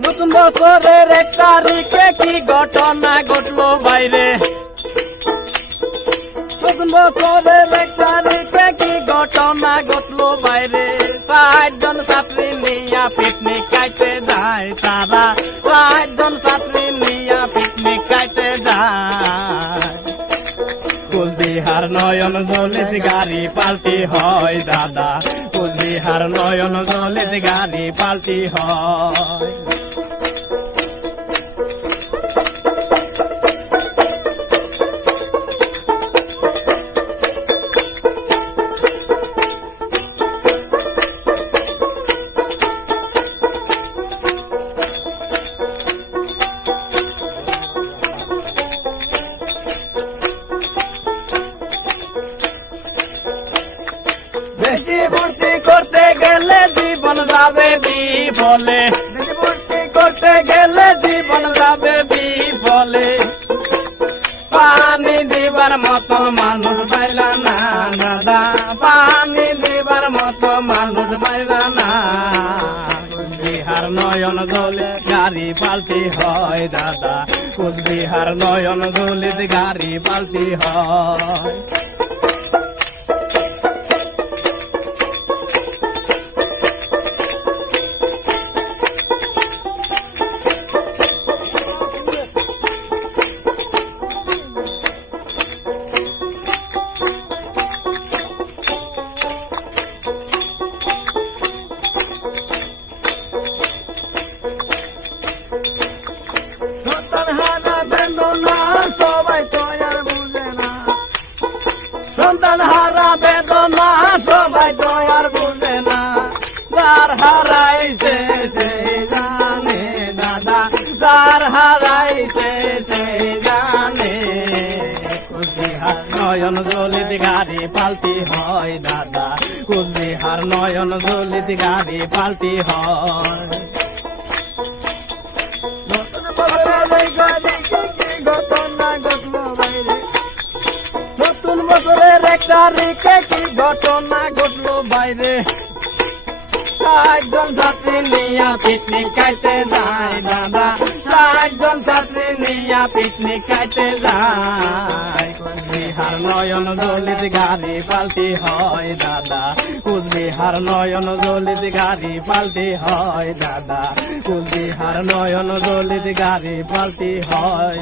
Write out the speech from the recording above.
নতুন বছরের এক তারিখে কি ঘটনা ঘটলো বাইরে নতুন বছরের এক তারিখে কি ঘটনা ঘটলো বাইরে ষাটজন ছাত্রী নিয়া পিকনিক খাইতে যায় তারা ষাটজন ছাত্রী নিয়া পিকনিক খাইতে যায় কুলবিহার নয়ন দলিত গাড়ি পাল্টি হয় দাদা। কুলবিহার নয়ন দলিত গাড়ি পাল্টি হয়। বেশি করতে গেলে জীবন যাবে বিফলে। বেশি ভর্তি করতে গেলে জীবন যাবে বিফলে। পানি দিবার মতো মানুষ পাইলা না, দাদা। পানি দিবার মতো মানুষ পাইলা না। বিহার নয়ন দলে গাড়ি পাল্টি হয়, দাদা। কুচবিহার নয়ন দলিত গাড়ি পাল্টি হয়। সন্তান হারা বেদনা, সবাই আর বুঝে না। যার হারাইছে সে জানে দাদা, যার হারাইছে সে জানে। নয়ন জলিত গাড়ি পাল্টি হয় দাদা কুচবিহার নয়ন জলিত গাড়ি পাল্টি হয়। তারিখে কি ঘটনা ঘটলো বাইরে। ষাটজন ছাত্রী নিয়া পিকনিক খাইতে যায়, দাদা। ষাটজন ছাত্রী নিয়া পিকনিক খাইতে যায়। কুচবিহার নয়ন দলিত গাড়ি পাল্টি হয়, দাদা। কুচবিহার নয়ন দলিত গাড়ি পাল্টি হয়, দাদা। কুচবিহার নয়ন দলিত গাড়ি পাল্টি হয়।